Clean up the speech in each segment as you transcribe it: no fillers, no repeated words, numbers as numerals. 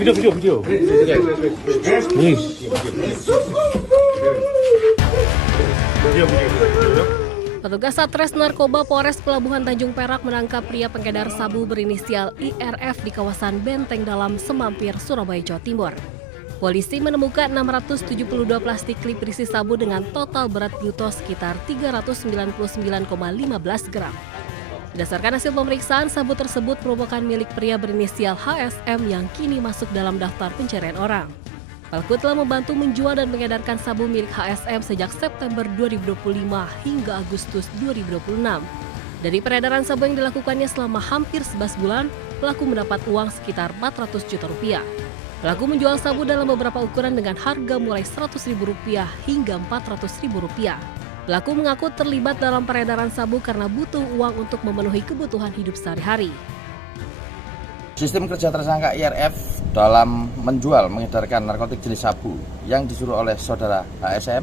Video. Nih. Petugas Satres Narkoba Polres Pelabuhan Tanjung Perak menangkap pria pengedar sabu berinisial IRF di kawasan Benteng Dalam, Semampir, Surabaya, Jawa Timur. Polisi menemukan 672 plastik klip berisi sabu dengan total berat bruto sekitar 399,15 gram. Berdasarkan hasil pemeriksaan, sabu tersebut merupakan milik pria berinisial HSM yang kini masuk dalam daftar pencarian orang. Pelaku telah membantu menjual dan mengedarkan sabu milik HSM sejak September 2025 hingga Agustus 2026. Dari peredaran sabu yang dilakukannya selama hampir 11 bulan, pelaku mendapat uang sekitar 400 juta rupiah. Pelaku menjual sabu dalam beberapa ukuran dengan harga mulai Rp100.000 hingga Rp400.000. Pelaku mengaku terlibat dalam peredaran sabu karena butuh uang untuk memenuhi kebutuhan hidup sehari-hari. Sistem kerja tersangka IRF dalam menjual, mengedarkan narkotik jenis sabu yang disuruh oleh saudara HSM,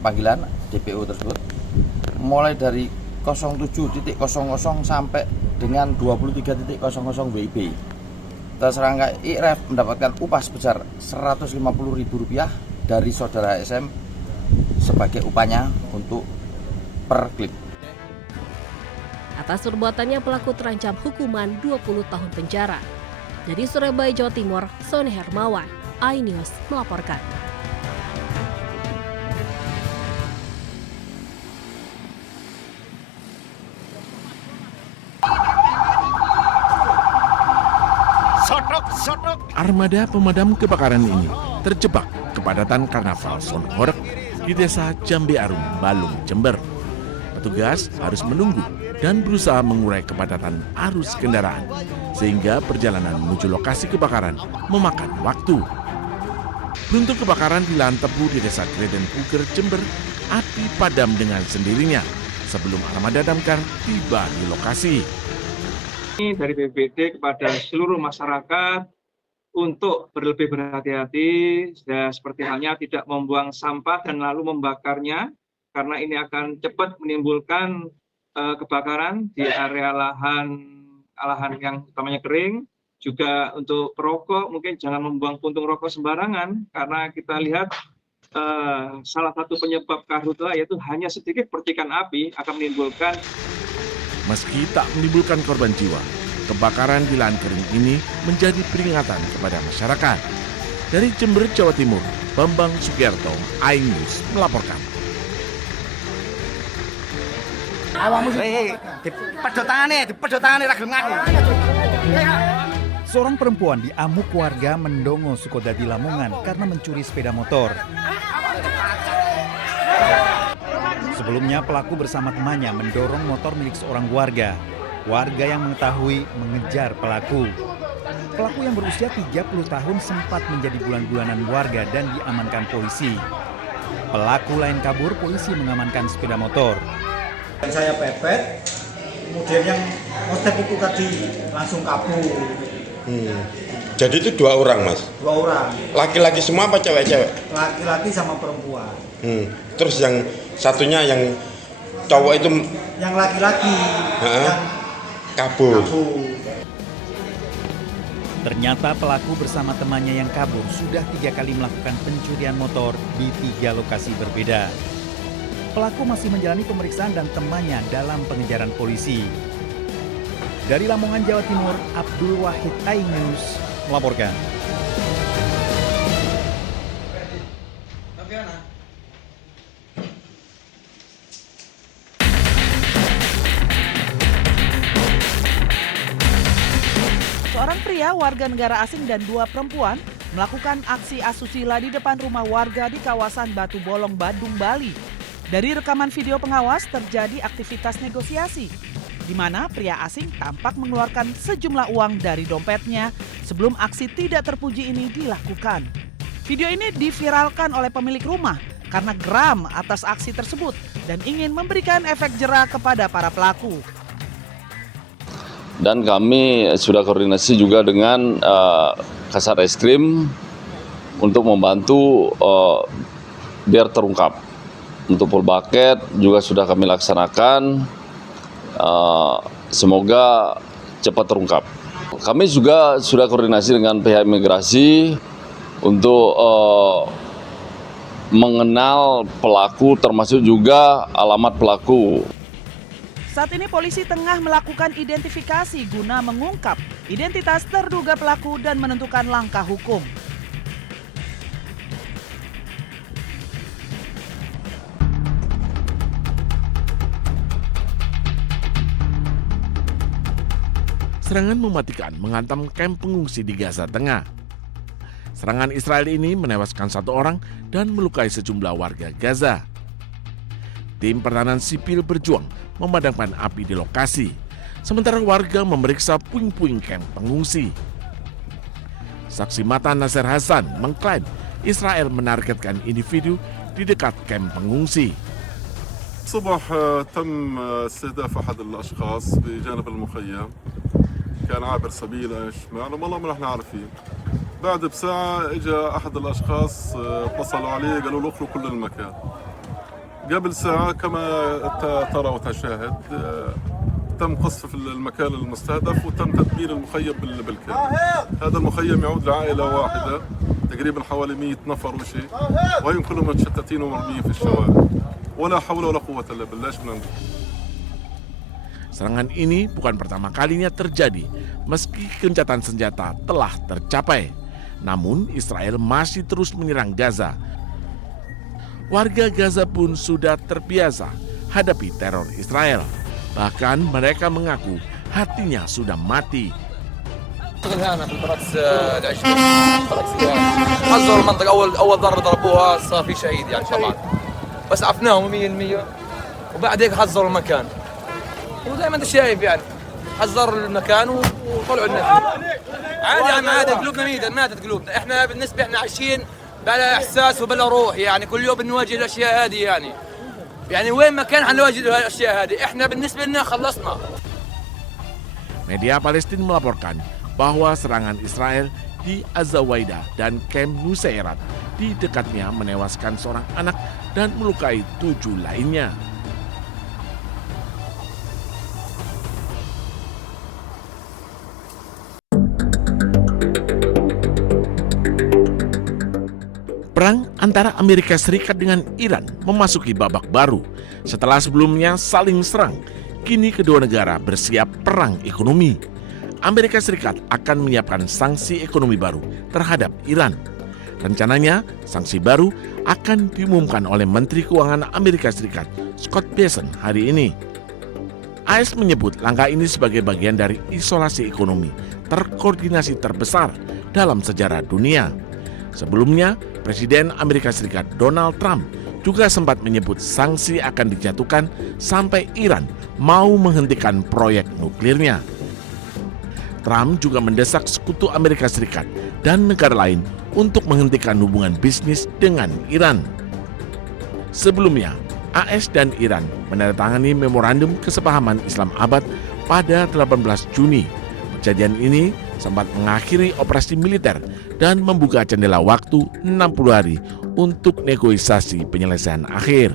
panggilan DPO tersebut, mulai dari 07.00 sampai dengan 23.00 WIB. Tersangka IRF mendapatkan upah sebesar Rp150.000 dari saudara HSM sebagai upahnya untuk per klip. Atas perbuatannya, pelaku terancam hukuman 20 tahun penjara. Dari Surabaya, Jawa Timur, Sony Hermawan, iNews melaporkan. Armada pemadam kebakaran ini terjebak kepadatan karnaval Sonhorek di desa Jambe Arum, Balung, Jember. Petugas harus menunggu dan berusaha mengurai kepadatan arus kendaraan sehingga perjalanan menuju lokasi kebakaran memakan waktu. Beruntung kebakaran di lahan tebu di desa Greden Puger, Jember, api padam dengan sendirinya sebelum armada damkar tiba di lokasi. Dari BPBD kepada seluruh masyarakat untuk berlebih berhati-hati, seperti halnya tidak membuang sampah dan lalu membakarnya, karena ini akan cepat menimbulkan kebakaran di area lahan yang utamanya kering. Juga untuk perokok mungkin jangan membuang puntung rokok sembarangan, karena kita lihat salah satu penyebab karhutla yaitu hanya sedikit percikan api akan menimbulkan. Meski tak menimbulkan korban jiwa, kebakaran di lahan kering ini menjadi peringatan kepada masyarakat. Dari Jember, Jawa Timur, Bambang Sugiarto, iNews melaporkan. Seorang perempuan diamuk warga Mendongo, Sukodadi, Lamongan karena mencuri sepeda motor. Sebelumnya pelaku bersama temannya mendorong motor milik seorang warga. Warga yang mengetahui mengejar pelaku. Pelaku yang berusia 30 tahun sempat menjadi bulan-bulanan warga dan diamankan polisi. Pelaku lain kabur, polisi mengamankan sepeda motor. Saya pepet, kemudian yang motor itu tadi langsung kabur. Jadi itu 2 orang, Mas? 2 orang. Laki-laki semua apa cewek-cewek? Laki-laki sama perempuan. Terus yang satunya yang cowok itu? Yang laki-laki yang kabur. Ternyata pelaku bersama temannya yang kabur sudah 3 kali melakukan pencurian motor di 3 lokasi berbeda. Pelaku masih menjalani pemeriksaan dan temannya dalam pengejaran polisi. Dari Lamongan, Jawa Timur, Abdul Wahid, iNews melaporkan. Seorang pria warga negara asing dan 2 perempuan melakukan aksi asusila di depan rumah warga di kawasan Batu Bolong, Badung, Bali. Dari rekaman video pengawas terjadi aktivitas negosiasi, di mana pria asing tampak mengeluarkan sejumlah uang dari dompetnya sebelum aksi tidak terpuji ini dilakukan. Video ini diviralkan oleh pemilik rumah karena geram atas aksi tersebut dan ingin memberikan efek jera kepada para pelaku. Dan kami sudah koordinasi juga dengan Kasat Reskrim untuk membantu biar terungkap. Untuk full bucket juga sudah kami laksanakan, semoga cepat terungkap. Kami juga sudah koordinasi dengan pihak imigrasi untuk mengenal pelaku termasuk juga alamat pelaku. Saat ini polisi tengah melakukan identifikasi guna mengungkap identitas terduga pelaku dan menentukan langkah hukum. Serangan mematikan menghantam kamp pengungsi di Gaza Tengah. Serangan Israel ini menewaskan 1 orang dan melukai sejumlah warga Gaza. Tim pertahanan sipil berjuang memadamkan api di lokasi, sementara warga memeriksa puing-puing kamp pengungsi. Saksi mata Nasser Hasan mengklaim Israel menargetkan individu di dekat kamp pengungsi. الصبح تم استهداف أحد الأشخاص بجانب المخيم، كان عابر سبيل شمال والله ما نحن عارفين. بعد بساعة اجى أحد الأشخاص اتصلوا عليه قالوا له اخلوا كل المكان. قبل ساعة كما ترى وتشاهد تم قصف المكان المستهدف وتم تدمير المخيم بالكامل. هذا المخيم يعود لعائلة واحدة تقريبا حوالي 100 نفر وشيء، وهم كلهم متشتتين ومرميين في الشوارع. ولا حول ولا قوة إلا بالله. Serangan ini bukan pertama kalinya terjadi meski gencatan senjata telah tercapai. Namun Israel masih terus menyerang Gaza. Warga Gaza pun sudah terbiasa hadapi teror Israel. Bahkan mereka mengaku hatinya sudah mati. حذروا المنطقة أول ضربة ضربوها صار في شهيد يعني طبعا بس عفناهم 100% وبعد هيك حذروا المكان وزي ما أنت شايف يعني حذروا المكان وطلعوا الناس عادي يعني عادي قلوبنا ماتت قلوبنا إحنا بالنسبة إحنا عايشين بلا إحساس وبلا روح يعني كل يوم بنواجه الأشياء هذه يعني وين ما كان حنواجه الأشياء هذه إحنا بالنسبة لنا خلصنا. Media Palestina melaporkan bahwa serangan Israel di Azawaida dan Kamp Nusairat di dekatnya menewaskan seorang anak dan melukai 7 lainnya. Perang antara Amerika Serikat dengan Iran memasuki babak baru. Setelah sebelumnya saling serang, kini kedua negara bersiap perang ekonomi. Amerika Serikat akan menyiapkan sanksi ekonomi baru terhadap Iran. Rencananya, sanksi baru akan diumumkan oleh Menteri Keuangan Amerika Serikat, Scott Bessent, hari ini. AS menyebut langkah ini sebagai bagian dari isolasi ekonomi terkoordinasi terbesar dalam sejarah dunia. Sebelumnya, Presiden Amerika Serikat Donald Trump juga sempat menyebut sanksi akan dijatuhkan sampai Iran mau menghentikan proyek nuklirnya. Trump juga mendesak sekutu Amerika Serikat dan negara lain untuk menghentikan hubungan bisnis dengan Iran. Sebelumnya, AS dan Iran menandatangani memorandum kesepahaman Islamabad pada 18 Juni. Perjanjian ini sempat mengakhiri operasi militer dan membuka jendela waktu 60 hari untuk negosiasi penyelesaian akhir.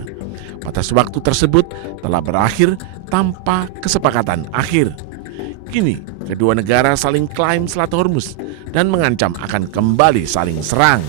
Batas waktu tersebut telah berakhir tanpa kesepakatan akhir. Kini, kedua negara saling klaim Selat Hormuz dan mengancam akan kembali saling serang.